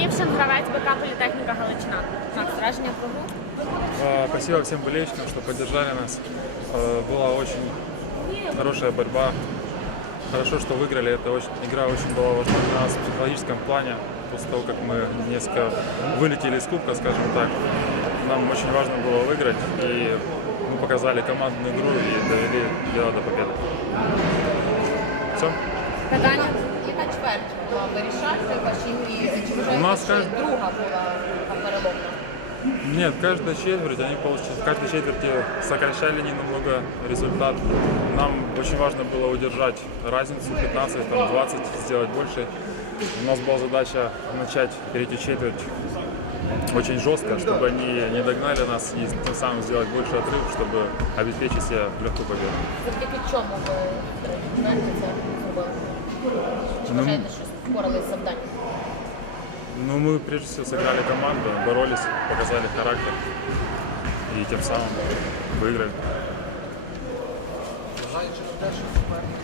Ромівшин, гравець БК Політехніка Галичина. Так, враження про гру? А, Спасибо всем болельщикам, что поддержали нас. А, Была очень хорошая борьба. Хорошо, что выиграли. Это очень, игра очень была важна для нас в психологическом плане. После того, как мы несколько вылетели из кубка, скажем так, нам очень важно было выиграть. И мы показали командную игру и довели дело до победы. Все? Питання? Яка чверть була вирішальна в вашій грі? Чи У вважаєте, нас що кожен- друга була така переломна? Нет, каждая четверть, они получили, в каждой четверти сокращали немного результат. Нам очень важно было удержать разницу 15, там, 20, сделать больше. У нас была задача начать третью четверть очень жестко, чтобы они не догнали нас и тем самым сделать больше отрыв, чтобы обеспечить себе легкую победу. Завдяки чому ви знаєте, це зробили? Чи Ну, вважаєте, що впоралися з завданням? Ну, мы прежде всего сыграли команду, боролись, показали характер и тем самым выиграли. Зважаючи на те, що суперник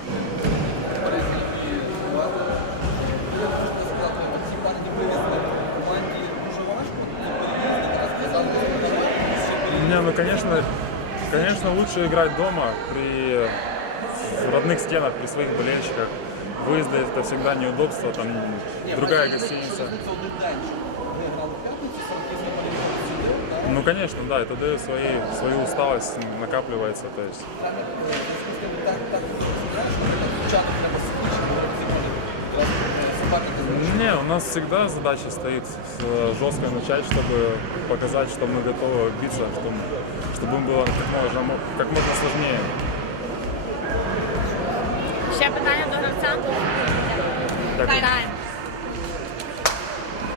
попередній і дуели, я можу сказати, ці парні вивезли в команді дуже важко. І переїзди зараз сказали, що Не, ну конечно, конечно лучше играть дома при в родных стенах, при своих болельщиках. Выезды это всегда неудобство, там другая гостиница. це один день, що ми грали в п'ятницю, 41 болівальник сюди, да, Ну конечно, да, это дает своей, свою усталость, накапливается, то есть. тренер е, в зв'язку з тим так, так розповідає, що на початок треба сильніше говорити суперники. Не, у нас всегда задача стоит э, жестко начать, чтобы показать, что мы готовы биться, чтобы, чтобы им было как можно, как можно сложнее. Ще питання ได้ได้